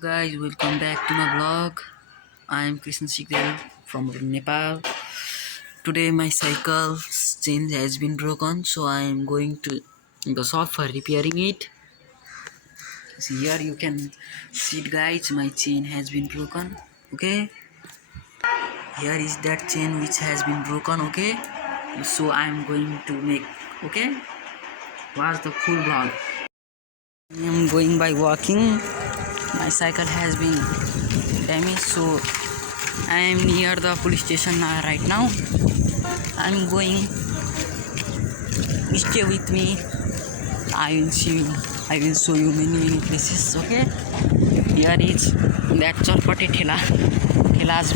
Guys, welcome back to my vlog. I am Krishna Sikdel from Nepal. Today my cycle's chain has been broken, so I am going to the shop for repairing it. See here you can see it, guys, my chain has been broken. Okay, here is that chain which has been broken. Okay, so I am going to make. Okay, watch the full vlog. I am going by walking. My cycle has been damaged, so I am near the police station right now. I am going. Stay with me. I will see you. I will show you many places. Okay. Here is that Chorpate Thela. Thela's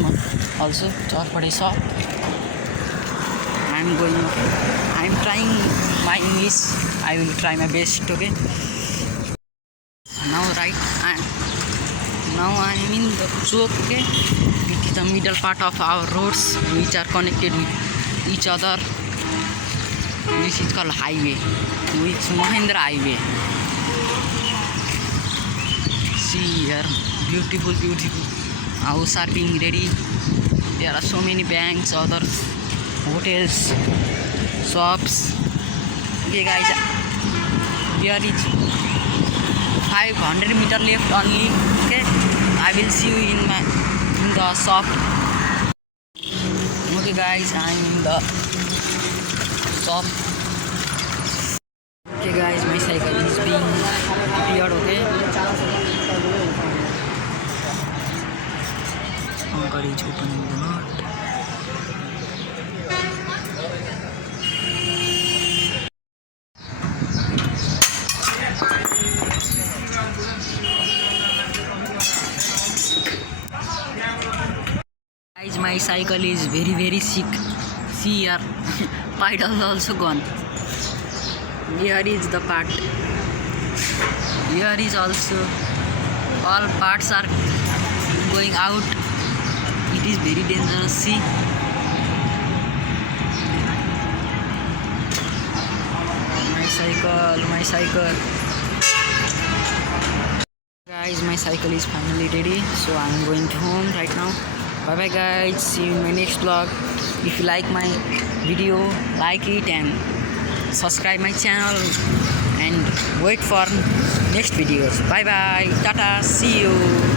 also Chorpate shop. I am going. Okay. I am trying my English. I will try my best. Okay. Now I am in the chowk. Okay, it is the middle part of our roads which are connected with each other. This is called highway, which Mahindra highway. See here, beautiful house are being ready. There are so many banks, other hotels, shops. Okay guys, here is 500 meter left only. Okay, I will see you in the shop. Okay guys, I'm in the shop. Okay guys, my cycle is being repaired. Okay, uncle is opening the nut. Guys, my cycle is very sick. See here, pedal also gone. Here is the part. Here is also all parts are going out. It is very dangerous. See. My cycle. Guys, my cycle is finally ready, so I am going to home right now. Bye bye guys, see you in my next vlog. If you like my video, like it and subscribe my channel and wait for next videos. Bye bye, tata, see you.